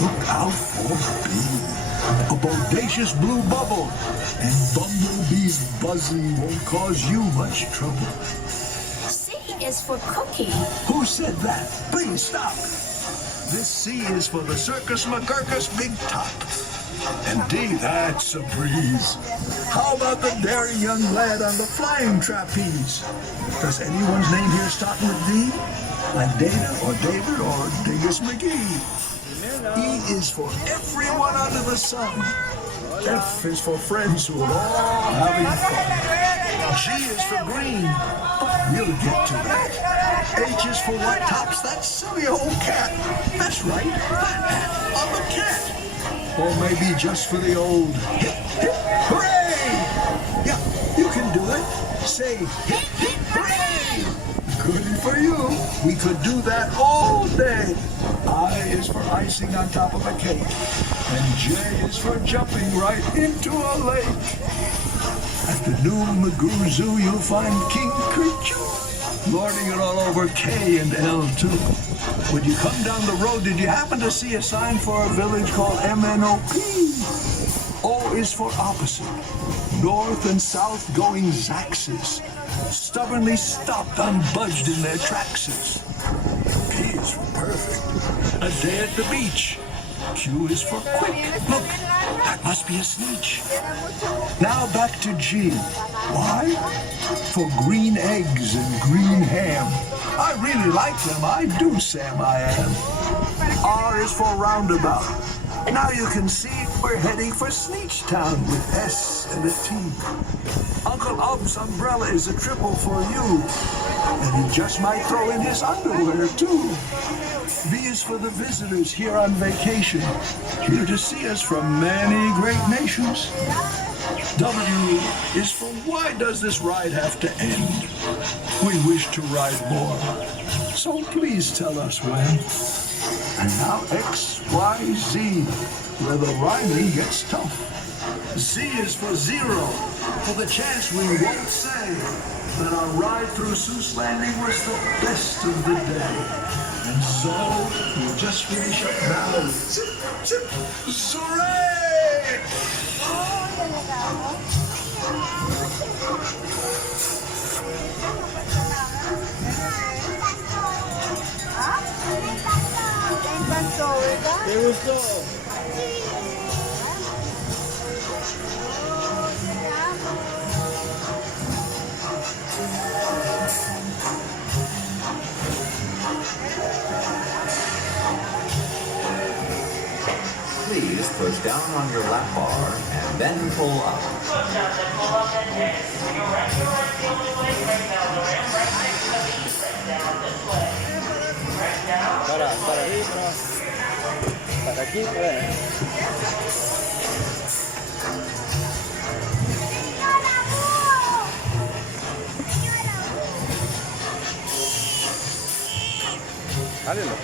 Look out for B, a bodacious blue bubble, and Bumblebee's buzzing won't cause you much trouble. C is for cookie. Who said that? Please stop. This C is for the Circus McGurkus Big Top. And D, that's a breeze. How about the daring young lad on the flying trapeze? Does anyone's name here start with D? Like Dana or David or Dingus McGee? E is for everyone under the sun. F is for friends who are all having fun. G is for green. We'll get to that. H is for white tops, that silly old cat. That's right, on the cat. Or maybe just for the old hip, hip, hooray! Yeah, you can do it. Say hip, hip, hooray! Good for you. We could do that all day. I is for icing on top of a cake. And J is for jumping right into a lake. At the new Magoo Zoo, you'll find King Kerchoo lording it all over K and L too. When you come down the road, did you happen to see a sign for a village called MNOP? O is for opposite. North and south going Zaxes. Stubbornly stopped, unbudged in their trackses. P is for perfect. A day at the beach. Q is for quick. Look, that must be a Sneetch. Now back to G. Why? For green eggs and green ham. I really like them, I do, Sam, I am. R is for roundabout. Now you can see we're heading for Sneetch Town with S and a T. Uncle Ub's umbrella is a triple for you. And he just might throw in his underwear, too. V is for the visitors here on vacation, here to see us from many great nations. W is for why does this ride have to end? We wish to ride more, so please tell us when. And now X, Y, Z, where the rhyming gets tough. Z is for zero, for the chance we won't say that our ride through Seuss Landing was the best of the day. And so, we'll just finish up now with chip, chip, hooray! ¿Te gustó? Please push down on your lap bar and then pull up. Para ahí, para aquí, para. Jálelo.